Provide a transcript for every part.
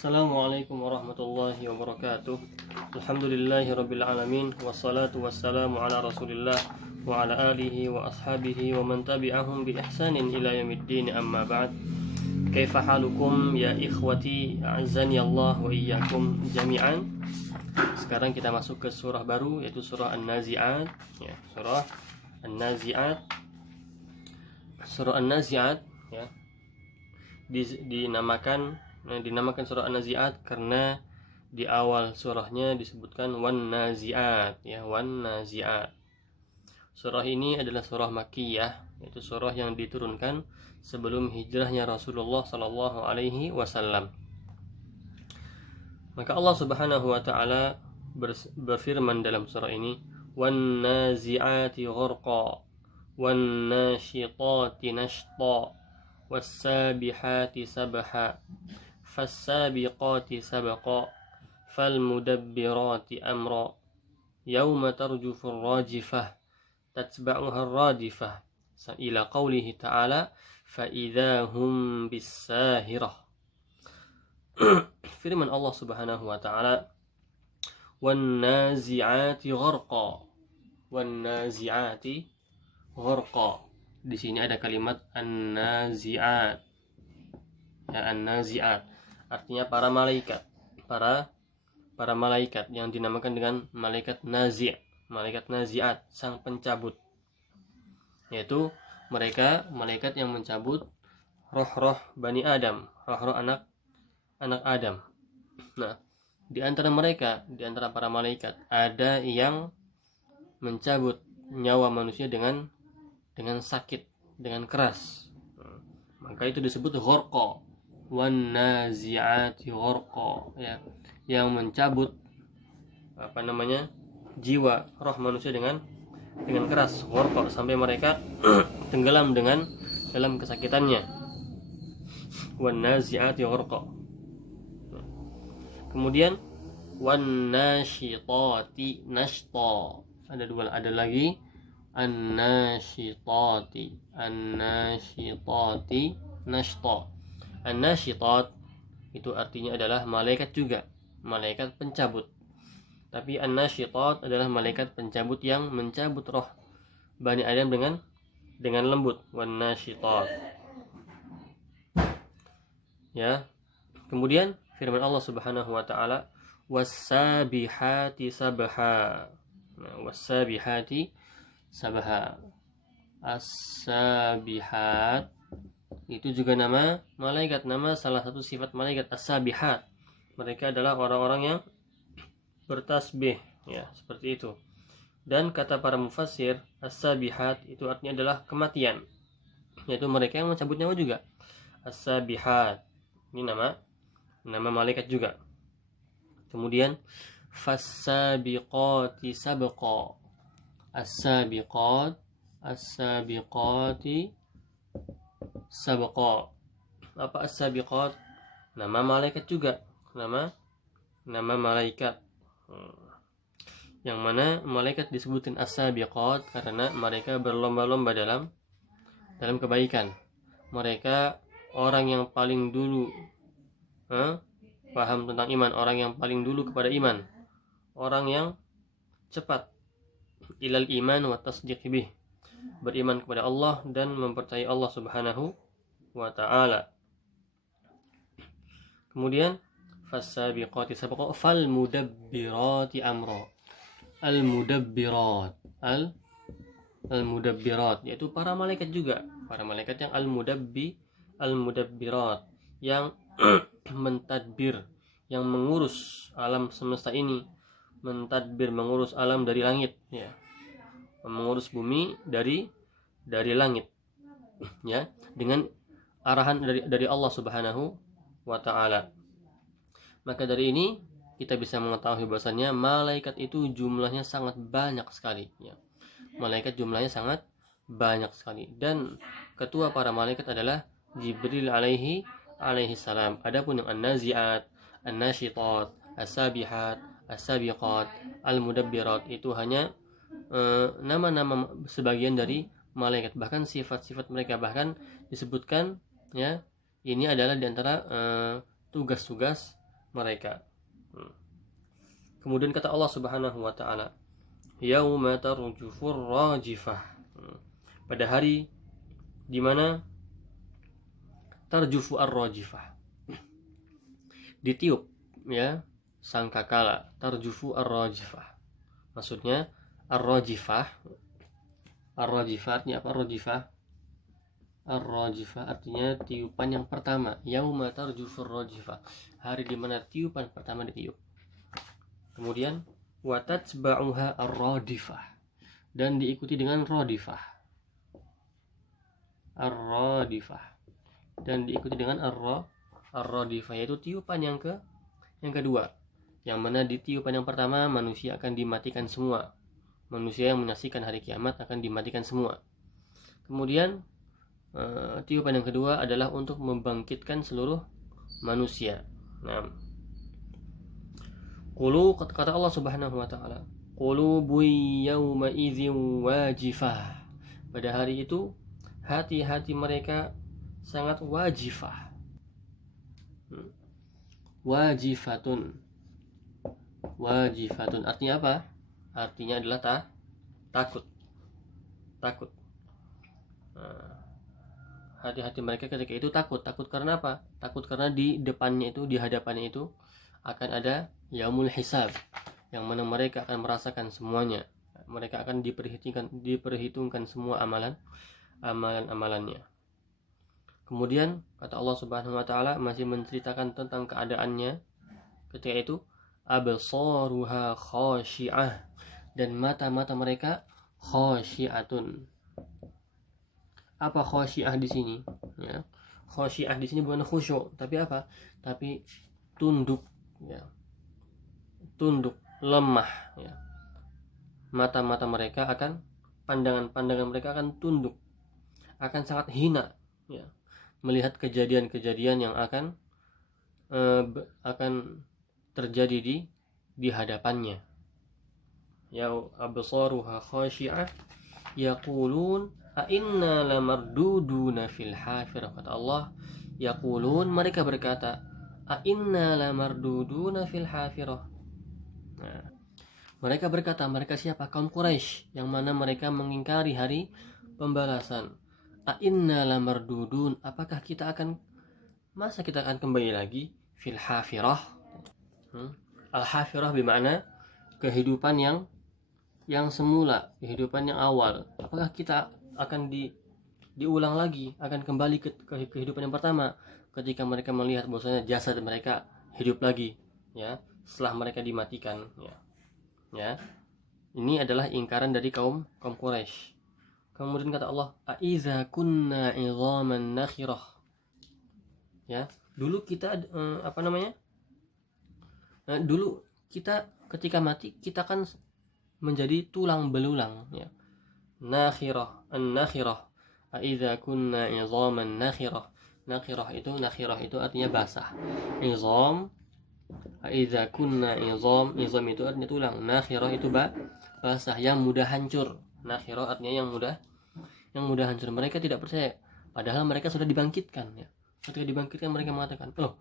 Assalamualaikum warahmatullahi wabarakatuh. Alhamdulillahi rabbil alamin. Wassalatu wassalamu ala rasulillah wa ala alihi wa ashabihi wa man tabi'ahum bi ihsanin ila yaumiddin, amma ba'd. Kaifa halukum ya ikhwati, a'azzani Allah wa iyyakum jami'an. Sekarang kita masuk ke surah baru, yaitu surah An-Nazi'at, ya, surah An-Nazi'at. Surah An-Nazi'at, ya, dinamakan surah An-Nazi'at karena di awal surahnya disebutkan wan nazi'at, ya, wan nazi'at. Surah ini adalah surah Makkiyah, yaitu surah yang diturunkan sebelum hijrahnya Rasulullah sallallahu alaihi wasallam. Maka Allah Subhanahu wa taala berfirman dalam surah ini, wan nazi'ati gharqa wan nashitati nashta was-sabihati sabha فالسابقات سبقا فالمدبرات أمرا يوم ترجف الراجفة تتبعها الرادفة إلى قوله تعالى فإذا هم بالساهرة. Firman Allah Subhanahu wa taala, وَالنَّازِعَاتِ غَرْقًا. وَالنَّازِعَاتِ غَرْقًا. Di sini ada kalimat an-nazi'at. Ya, an-nazi'at artinya para malaikat, para malaikat yang dinamakan dengan malaikat nazi', malaikat nazi'at, sang pencabut, yaitu mereka malaikat yang mencabut roh-roh Bani Adam, roh-roh anak Adam. Nah, di antara mereka, di antara para malaikat, ada yang mencabut nyawa manusia dengan sakit, dengan keras. Maka itu disebut gharqa, wan nazi'ati gharqa, ya, yang mencabut jiwa, roh manusia dengan keras, gharqa, sampai mereka tenggelam dalam kesakitannya. Wan nazi'ati gharqa. Kemudian wan nashitati nashta. Ada lagi an-nashitati nashta. An-nashitat itu artinya adalah malaikat juga, malaikat pencabut. Tapi an-nashitat adalah malaikat pencabut yang mencabut roh Bani Adam dengan lembut. Wan-nashitat. Ya. Kemudian firman Allah Subhanahu wa taala, was-sabihati sabha. Nah, was-sabihati sabha. As-sabihat itu juga nama malaikat, nama salah satu sifat malaikat, as-sabihat. Mereka adalah orang-orang yang bertasbih, ya, seperti itu. Dan kata para mufassir, as-sabihat itu artinya adalah kematian, yaitu mereka yang mencabut nyawa juga. As-sabihat ini nama malaikat juga. Kemudian fas-sabiqati sabqa. As-sabiqati sabqa. Apa as-sabiqat? Nama malaikat juga, nama malaikat. Yang mana malaikat disebutin as-sabiqat karena mereka berlomba-lomba dalam kebaikan. Mereka orang yang paling dulu paham tentang iman, orang yang paling dulu kepada iman, orang yang cepat ilal iman wa tasdiq bih, beriman kepada Allah dan mempercayai Allah Subhanahu wa ta'ala. Kemudian fas-sabiqati sabqa fal mudabbirati amra. Al-mudabbirat, al-mudabbirat yaitu para malaikat juga, para malaikat yang al-mudabbirat yang mentadbir, yang mengurus alam semesta ini, mengurus alam dari langit, ya, mengurus bumi dari langit, ya, dengan arahan dari Allah Subhanahu wa taala. Maka dari ini kita bisa mengetahui bahwasannya malaikat itu jumlahnya sangat banyak sekali, ya. Malaikat jumlahnya sangat banyak sekali, dan ketua para malaikat adalah Jibril alaihi salam. Adapun yang an-nazi'at, an-nashitat, as-sabihat, as-sabiqat, al-mudabbirat itu hanya nama-nama sebagian dari malaikat, bahkan sifat-sifat mereka bahkan disebutkan, ya, ini adalah diantara tugas-tugas mereka. Kemudian kata Allah Subhanahu wa taala, yauma tarjufur rajifah. Pada hari di mana tarjufu ar-rajifah, ditiup ya sangkakala. Tarjufu ar-rajifah maksudnya ar-rajifah artinya apa? Ar-rajifah artinya tiupan yang pertama. Yauma tarjufur rajifah, hari di mana tiupan pertama ditiup. Kemudian watatba'uha ar-radifah, dan diikuti dengan radifah. Ar-radifah, dan diikuti dengan ar-radifah, yaitu tiupan yang kedua. Yang mana di tiupan yang pertama manusia akan dimatikan semua. Manusia yang menyaksikan hari kiamat akan dimatikan semua. Kemudian tiupan yang kedua adalah untuk membangkitkan seluruh manusia. Nah, qulu, kata Allah Subhanahu wa taala, qulubu yawma idzin wajifah. Pada hari itu hati-hati mereka sangat wajifah. Wajifatun artinya apa? Artinya adalah takut. Hati-hati mereka ketika itu takut karena apa? Takut karena di depannya itu, di hadapannya itu akan ada yaumul hisab, yang mana mereka akan merasakan semuanya. Mereka akan diperhitungkan semua amalan-amalannya. Kemudian kata Allah Subhanahu wa taala masih menceritakan tentang keadaannya ketika itu, absaruha khashi'ah, dan mata-mata mereka khashi'atun. Apa khashi'ah di sini? Ya. Khashi'ah di sini bukan khusyuk, tapi apa? Tapi tunduk, ya. Tunduk, lemah, ya. Mata-mata mereka akan, pandangan mereka akan tunduk, akan sangat hina, ya, melihat kejadian-kejadian yang akan terjadi di hadapannya. Ya absaruha khashi'ah yaqulun a inna lamarduduna fil hafirah. Kata Allah, yaqulun, mereka berkata, a inna lamarduduna fil hafirah. Nah, mereka berkata, mereka siapa? Kaum Quraisy, yang mana mereka mengingkari hari pembalasan. A inna lamardudun, apakah masa kita akan kembali lagi fil hafirah? Al-hafirah bermakna kehidupan yang semula, kehidupan yang awal. Apakah kita akan diulang lagi, akan kembali ke kehidupan yang pertama ketika mereka melihat bahwasanya jasad mereka hidup lagi, ya, setelah mereka dimatikan, ya. Ini adalah ingkaran dari kaum Quraisy. Kemudian kata Allah, aiza kunna idhaman nakhirah. Ya, dulu kita dulu kita ketika mati kita kan menjadi tulang belulang, ya. Nakhirah, an-nakhirah. Aiza kunna idhaman nakhirah. Nakhirah itu artinya basah. Izam, aiza kunna izam itu artinya tulang. Nakhirah itu basah, yang mudah hancur. Nakhirah artinya yang mudah hancur. Mereka tidak percaya, padahal mereka sudah dibangkitkan, ya. Ketika dibangkitkan mereka mengatakan, "Oh,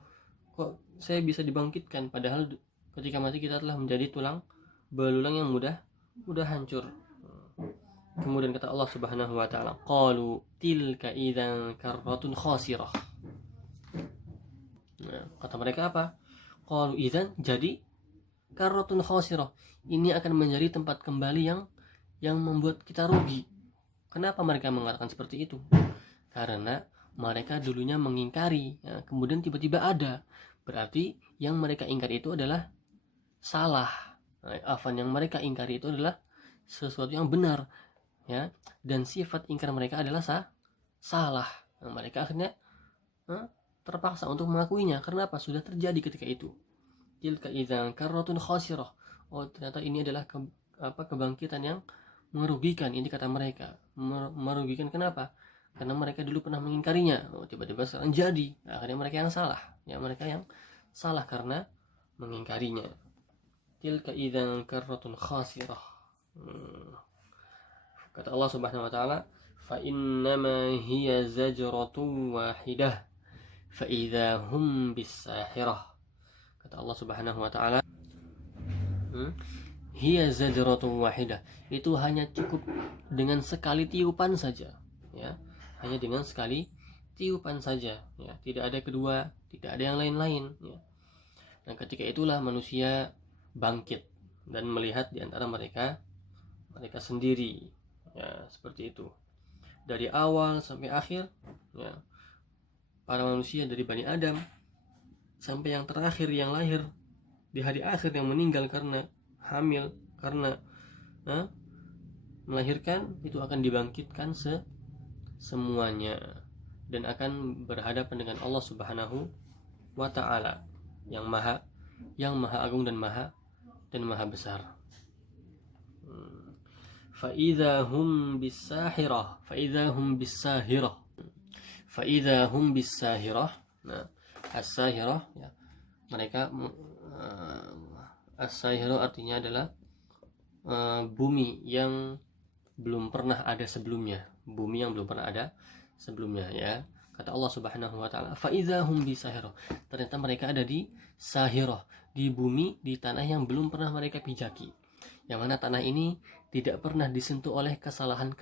kok saya bisa dibangkitkan, padahal ketika mati kita telah menjadi tulang belulang yang mudah hancur." Kemudian kata Allah Subhanahu wa taala, qalu tilka idzan karratun khasirah. Nah, kata mereka apa? Qalu idzan, jadi karratun khasirah, ini akan menjadi tempat kembali yang membuat kita rugi. Kenapa mereka mengatakan seperti itu? Karena mereka dulunya mengingkari, ya, kemudian tiba-tiba ada. Berarti yang mereka ingkari itu adalah salah. Afan, yang mereka ingkari itu adalah sesuatu yang benar, ya. Dan sifat ingkar mereka adalah salah. Nah, mereka akhirnya terpaksa untuk mengakuinya. Kenapa? Sudah terjadi ketika itu. Tilka idzan karratun khasirah. Oh, ternyata ini adalah kebangkitan yang merugikan. Ini kata mereka, merugikan. Kenapa? Karena mereka dulu pernah mengingkarinya. Oh, tiba-tiba sekarang jadi. Nah, akhirnya mereka yang salah. Ya, mereka yang salah karena mengingkarinya. Tilka idzan karratun khasirah. Kata Allah Subhanahu wa taala, fa innama hiya zajratun wahidah fa idza hum bisahirah. Kata Allah Subhanahu wa taala, hiya zajratun wahidah, itu hanya cukup dengan sekali tiupan saja, ya, hanya dengan sekali tiupan saja, ya, tidak ada kedua, tidak ada yang lain-lain, ya. Dan ketika itulah manusia bangkit dan melihat di antara mereka sendiri, ya, seperti itu dari awal sampai akhir, ya, para manusia dari Bani Adam sampai yang terakhir yang lahir di hari akhir, yang meninggal karena hamil, karena melahirkan, itu akan dibangkitkan semuanya dan akan berhadapan dengan Allah Subhanahu wa taala yang maha agung dan maha besar. Fa'idha hum bisahirah, nah, as-sahirah, ya, mereka as-sahirah artinya adalah bumi yang belum pernah ada sebelumnya, ya. Kata Allah Subhanahu wa taala, fa'idha hum bisahirah, ternyata mereka ada di sahirah, di bumi, di tanah yang belum pernah mereka pijaki, yang mana tanah ini tidak pernah disentuh oleh kesalahan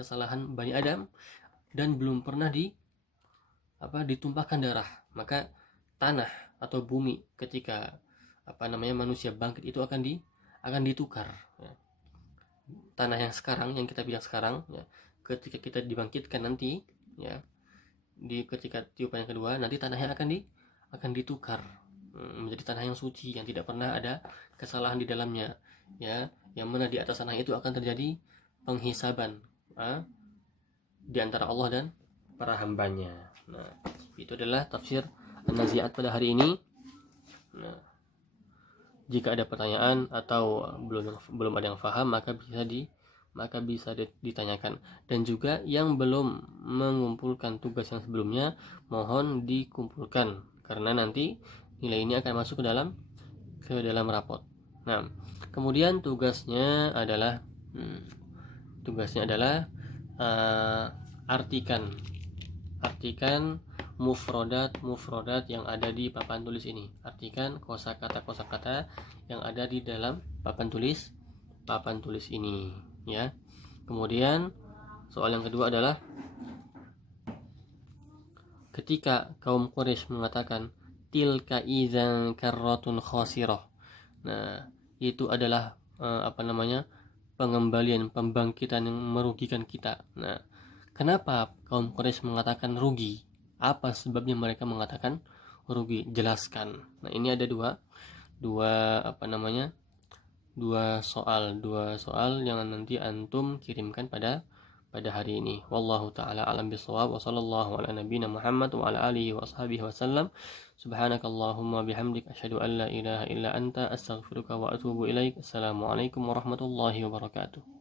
Bani Adam dan belum pernah ditumpahkan darah. Maka tanah atau bumi ketika manusia bangkit itu akan ditukar, ya. Tanah yang sekarang, yang kita bilang sekarang, ya, ketika kita dibangkitkan nanti, ya, ketika tiupan yang kedua, nanti tanahnya akan ditukar menjadi tanah yang suci, yang tidak pernah ada kesalahan di dalamnya, ya, yang mana di atas tanah itu akan terjadi penghisaban di antara Allah dan para hambanya. Nah, itu adalah tafsir An-Nazi'at pada hari ini. Nah, jika ada pertanyaan atau belum ada yang paham, maka bisa ditanyakan. Dan juga yang belum mengumpulkan tugas yang sebelumnya, mohon dikumpulkan, karena nanti nilai ini akan masuk ke dalam rapot. Nah, kemudian tugasnya adalah artikan mufrodat yang ada di papan tulis ini. Artikan kosakata yang ada di dalam papan tulis ini, ya. Kemudian soal yang kedua adalah ketika kaum Quraisy mengatakan tilka idzan karratun khasirah. Nah, itu adalah pembangkitan yang merugikan kita. Nah, kenapa kaum Quraisy mengatakan rugi? Apa sebabnya mereka mengatakan rugi? Jelaskan. Nah, ini ada dua soal yang nanti antum kirimkan pada hari ini. Wallahu taala alam bisawab, wa sallallahu ala nabiyyina Muhammad wa ala alihi wa ashabihi wasallam. Subhanakallahumma bihamdik, asyhadu an la ilaha illa anta, astaghfiruka wa atubu ilaik. Assalamualaikum warahmatullahi wabarakatuh.